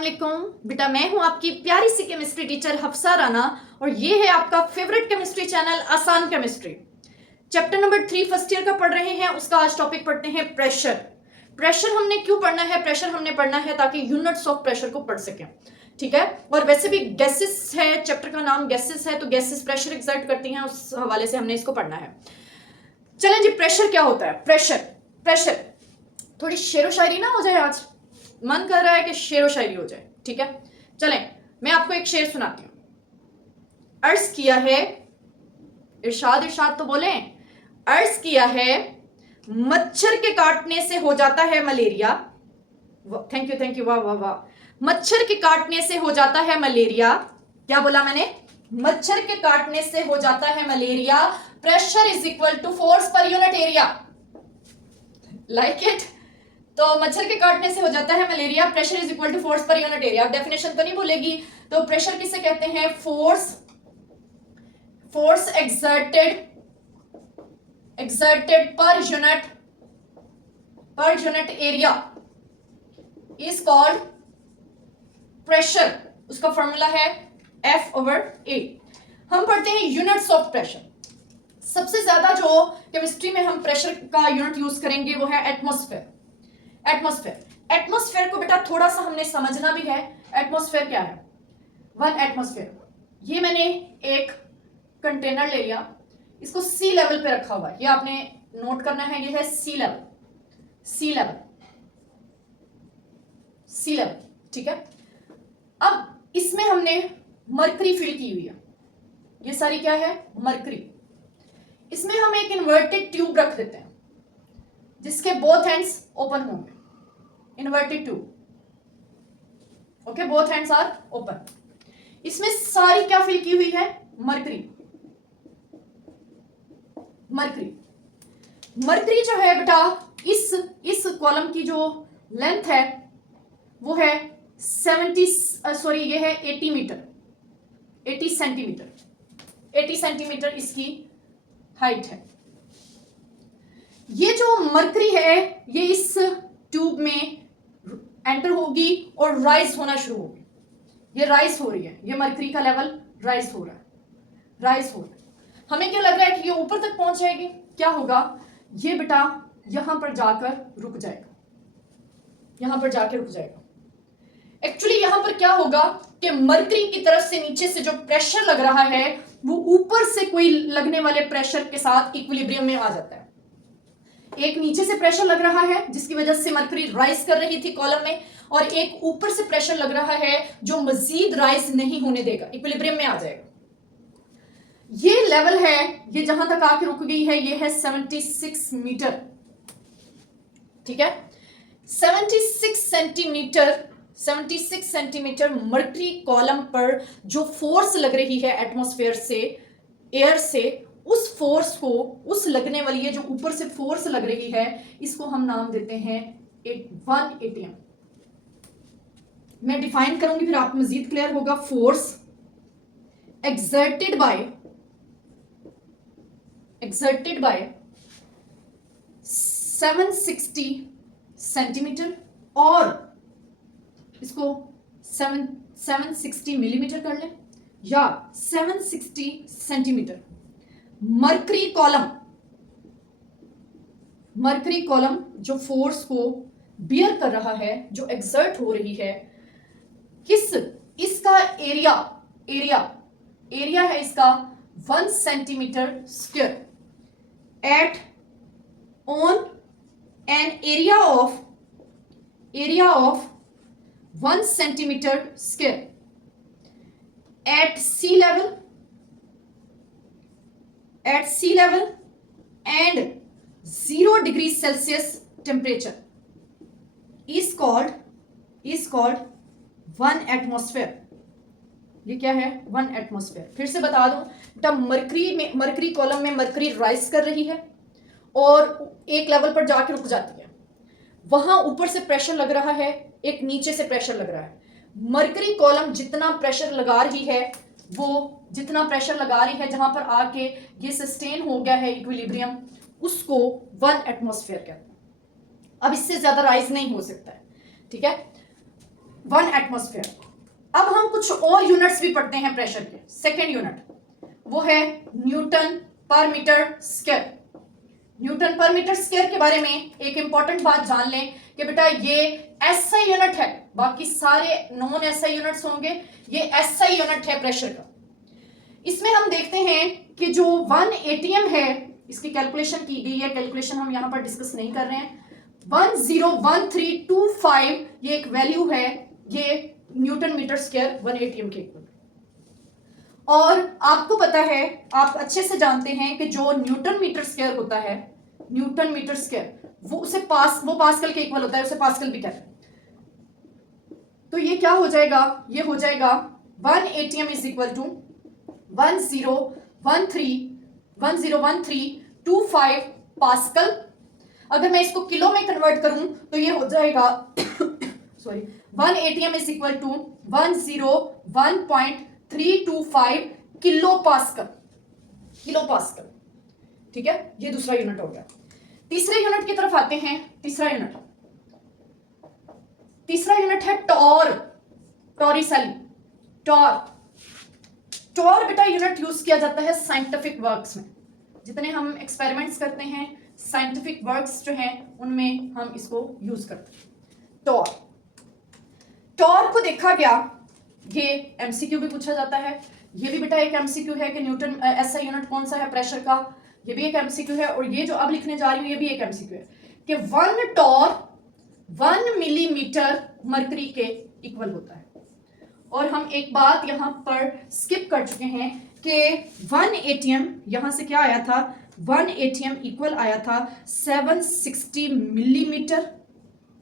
अस्सलाम बेटा, मैं हूं आपकी प्यारी सी केमिस्ट्री टीचर हफ्सा राना और ये है आपका फेवरेट केमिस्ट्री चैनल आसान chemistry. Chapter number 3 first year का पढ़ रहे हैं। उसका आज टॉपिक पढ़ते हैं प्रेशर। प्रेशर हमने क्यों पढ़ना है? प्रेशर हमने पढ़ना है ताकि यूनिट्स ऑफ प्रेशर को पढ़ सकें, ठीक है। और वैसे भी गैसेस है, चैप्टर का नाम गैसेस है, तो गैसेस प्रेशर एक्सर्ट करती हैं, उस हवाले से हमने इसको पढ़ना है। चलें जी, प्रेशर क्या होता है? प्रेशर थोड़ी शेरो शायरी ना हो जाए, आज मन कर रहा है कि शेरो शायरी हो जाए, ठीक है। चलें, मैं आपको एक शेर सुनाती हूं। अर्ज किया है, इरशाद इरशाद तो बोले, अर्ज किया है मच्छर के काटने से हो जाता है मलेरिया। थैंक यू, वाह वाह वाह। मच्छर के काटने से हो जाता है मलेरिया। क्या बोला मैंने? मच्छर के काटने से हो जाता है malaria. Pressure is equal to force per unit area. Like it? तो मच्छर के काटने से हो जाता है malaria, pressure is equal to force per unit area. Definition तो नहीं भूलेगी। तो प्रेशर किसे कहते हैं? Force exerted per unit area is called pressure. उसका फॉर्मूला है F/A। हम पढ़ते हैं यूनिट्स ऑफ प्रेशर। सबसे ज्यादा जो केमिस्ट्री में हम प्रेशर का यूनिट यूज करेंगे वो है एटमॉस्फेयर को बेटा थोड़ा सा हमने समझना भी है। एटमॉस्फेयर क्या है? 1 एटमॉस्फेयर, ये मैंने एक कंटेनर ले लिया, इसको सी लेवल पे रखा हुआ है, ये आपने नोट करना है। ये है सी लेवल, ठीक है। अब इसमें हमने मरकरी फिल की हुई है, ये सारी क्या है? मरकरी। इसमें हम एक इन्वर्टेड ट्यूब रख देते हैं जिसके बोथ एंड्स ओपन होंगे। Inverted tube, okay, both hands are open. इसमें सारी क्या फिल की हुई है? मरकरी जो है बेटा, इस कॉलम की जो लेंथ है वो है 80 सेंटीमीटर इसकी हाइट है। ये जो मरकरी है ये इस ट्यूब में एंटर होगी और राइज होना शुरू होगी। ये राइज हो रही है, ये मरकरी का लेवल राइज हो रहा है। हमें क्या लग रहा है कि ये ऊपर तक पहुंच जाएगी? क्या होगा? ये बेटा यहां पर जाकर रुक जाएगा। एक्चुअली यहां पर क्या होगा कि मरकरी की तरफ से नीचे से जो प्रेशर लग रहा है वो ऊपर से कोई लगने वाले प्रेशर के साथ इक्विलिब्रियम में आ जाता है। एक नीचे से प्रेशर लग रहा है जिसकी वजह से मरकरी राइज कर रही थी कॉलम में, और एक ऊपर से प्रेशर लग रहा है जो मजीद राइज नहीं होने देगा, इक्विलिब्रियम में आ जाएगा। ये लेवल है, ये जहां तक आके रुक गई है, ये है 76 मीटर, ठीक है। 76 सेंटीमीटर मरकरी कॉलम पर जो फोर्स लग रही है एटमॉस्फेयर से, एयर से, उस फोर्स को, उस लगने वाली है जो ऊपर से फोर्स लग रही है, इसको हम नाम देते हैं 1 atm। मैं डिफाइन करूंगी फिर आपको मजीद क्लियर होगा। फोर्स एक्सर्टेड बाय 760 सेंटीमीटर, और इसको 760 मिलीमीटर कर लें, या 760 सेंटीमीटर। मरकरी कॉलम जो फोर्स को बियर कर रहा है, जो एक्सर्ट हो रही है, इसका एरिया है इसका 1 centimetre square on an area of 1 centimetre square at sea level and 0 degree Celsius temperature is called 1 atmosphere. ये क्या है? 1 एटमॉस्फेयर। फिर से बता दूं बेटा, मरकरी कॉलम में मरकरी राइज कर रही है और एक लेवल पर जाकर रुक जाती है। वहां ऊपर से प्रेशर लग रहा है, एक नीचे से प्रेशर लग रहा है। मरकरी कॉलम जितना प्रेशर लगा रही है जहां पर आके ये सस्टेन हो गया है इक्विलिब्रियम, उसको 1 एटमॉस्फेयर कहते हैं। अब इससे ज्यादा राइज नहीं हो सकता है, ठीक है। 1 एटमॉस्फेयर। अब हम कुछ और यूनिट्स भी पढ़ते हैं प्रेशर के। सेकेंड यूनिट वो है न्यूटन पर मीटर स्क्वायर। न्यूटन पर मीटर स्क्वायर के बारे में एक इंपॉर्टेंट बात जान लें कि बेटा ये एसआई यूनिट है, बाकी सारे नॉन एसआई यूनिट्स होंगे, ये एसआई यूनिट है प्रेशर का। इसमें हम देखते हैं कि जो 1 एटीएम है इसकी कैलकुलेशन की गई है, कैलकुलेशन हम यहां पर डिस्कस नहीं कर रहे हैं। 101325 ये एक वैल्यू है, ये न्यूटन मीटर स्क्वायर 1 एटीएम के इक्वल। और आपको पता है, आप अच्छे से जानते हैं कि जो न्यूटन मीटर स्क्वायर होता है, न्यूटन मीटर स्क्वायर वो पास्कल के इक्वल होता है, उसे पास्कल भी कहते हैं। तो ये क्या हो जाएगा, ये हो जाएगा 1 ATM is equal to 101325 pascal. अगर मैं इसको किलो में कन्वर्ट करूं तो ये हो जाएगा sorry 1 ATM is equal to 101.325 kilo pascal. Kilo pascal, ठीक है, ये दूसरा यूनिट हो गया। तीसरे यूनिट की तरफ आते हैं। तीसरा यूनिट है टॉर, टॉरिसेली। टॉर बेटा यूनिट यूज किया जाता है साइंटिफिक वर्क्स में। जितने हम एक्सपेरिमेंट्स करते हैं, साइंटिफिक वर्क्स जो हैं उनमें हम इसको यूज करते हैं। टॉर को देखा गया, ये एमसीक्यू भी पूछा जाता है। ये भी बेटा एक एमसीक्यू है कि न्यूटन एसआई यूनिट कौन सा है प्रेशर का, ये भी एक एमसीक्यू है। और ये जो अब लिखने जा रही हूं ये भी एक एमसीक्यू है कि 1 टॉर 1 मिलीमीटर मरकरी के इक्वल होता है। और हम एक बात यहां पर स्किप कर चुके हैं कि 1 एटीएम यहां से क्या आया था, 1 एटीएम इक्वल आया था 760 मिलीमीटर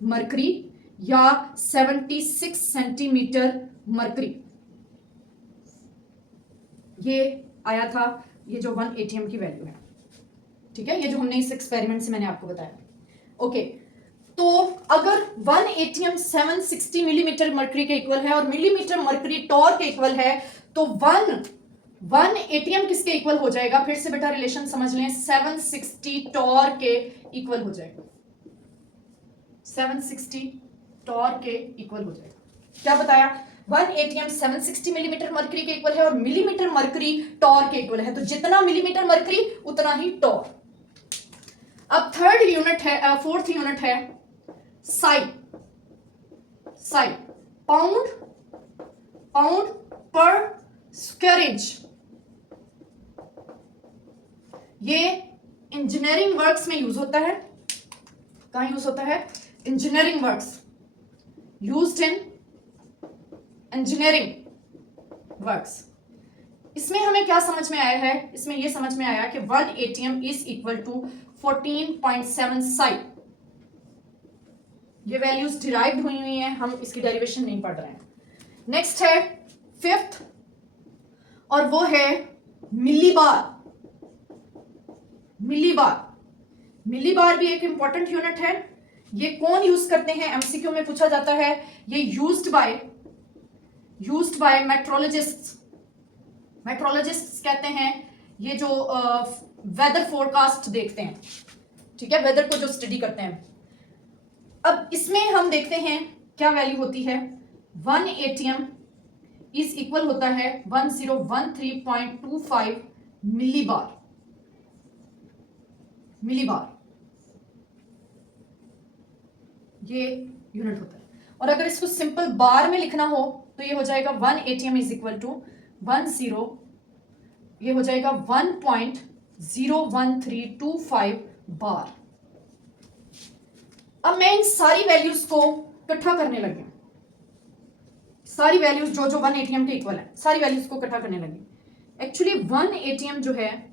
मरकरी या 76 सेंटीमीटर मरकरी, ये आया था। ये जो 1 एटीएम की वैल्यू है, ठीक है, ये जो हमने इस एक्सपेरिमेंट से मैंने आपको बताया। ओके, तो अगर 1 एटीएम 760 मिलीमीटर मरकरी के इक्वल है और मिलीमीटर मरकरी टॉर के इक्वल है, तो 1 एटीएम किसके इक्वल हो जाएगा, फिर से बेटा रिलेशन समझ लें, 760 टॉर के इक्वल हो जाएगा। 760 टॉर के इक्वल हो जाएगा। क्या बताया, 1 एटीएम 760 मिलीमीटर मरकरी के इक्वल है और मिलीमीटर मरकरी टॉर के इक्वल है, तो जितना मिलीमीटर मरकरी उतना ही टॉर। अब फोर्थ यूनिट है साई पाउंड पर स्क्वायर इंच। ये इंजीनियरिंग वर्क्स में यूज होता है। कहां यूज होता है, engineering works, used in engineering works. इसमें हमें क्या समझ में आया है, इसमें यह समझ में आया कि 1 ATM is equal to 14.7 psi. ये वैल्यूज डिराइव्ड हुई हैं, हम इसकी डेरिवेशन नहीं पढ़ रहे हैं। नेक्स्ट है फिफ्थ, और वो है मिलीबार। मिलीबार भी एक इंपॉर्टेंट यूनिट है। ये कौन यूज करते हैं, एमसीक्यू में पूछा जाता है। ये यूज्ड बाय मेट्रोलॉजिस्ट्स कहते हैं, ये जो वेदर फोरकास्ट देखते हैं, ठीक है, वेदर को जो स्टडी करते हैं। अब इसमें हम देखते हैं क्या वैल्यू होती है, 1 एटीएम इज इक्वल होता है 1013.25 मिलीबार। ये यूनिट होता है। और अगर इसको सिंपल बार में लिखना हो तो ये हो जाएगा 1 एटीएम इज इक्वल टू ये हो जाएगा 1.01325 बार। अब मैं इन सारी वैल्यूज को इकट्ठा करने लगी, सारी वैल्यूज जो 1 एटीएम के इक्वल है, सारी वैल्यूज को इकट्ठा करने लगी। एक्चुअली 1 एटीएम जो है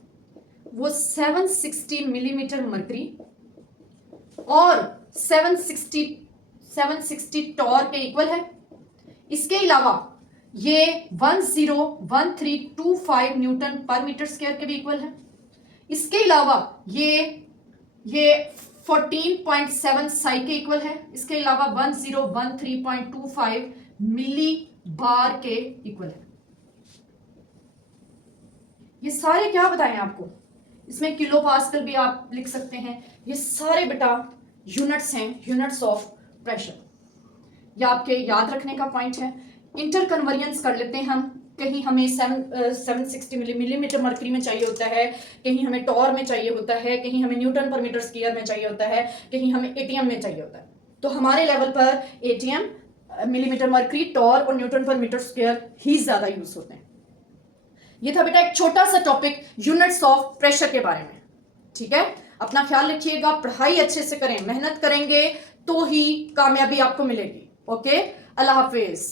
वो 760 मिलीमीटर मरकरी और 760 टॉर के इक्वल है। इसके अलावा ये 101325 न्यूटन पर मीटर स्क्वायर के भी इक्वल है। इसके अलावा ये 14.7 साई के इक्वल है। इसके अलावा 1013.25 मिली बार के इक्वल है। ये सारे क्या बताएं आपको, इसमें किलो पास्कल भी आप लिख सकते हैं। ये सारे बेटा यूनिट्स हैं, यूनिट्स ऑफ प्रेशर। या आपके याद रखने का पॉइंट है। इंटर कन्वर्जेंस कर लेते हैं हम, कहीं हमें 760 मिलीमीटर मर्करी में चाहिए होता है, कहीं हमें टॉर में चाहिए होता है, कहीं हमें न्यूटन पर मीटर स्क्वायर में चाहिए होता है, कहीं हमें एटीएम में चाहिए होता है। तो हमारे लेवल पर एटीएम, मिलीमीटर मर्करी, टॉर और न्यूटन पर मीटर स्क्वायर ही ज्यादा यूज होते हैं। ये था बेटा एक छोटा सा टॉपिक यूनिट्स ऑफ प्रेशर के बारे में। ठीक है, अपना ख्याल रखिएगा, पढ़ाई अच्छे से करें, मेहनत करेंगे तो ही कामयाबी आपको मिलेगी। ओके, अल्लाह हाफिज।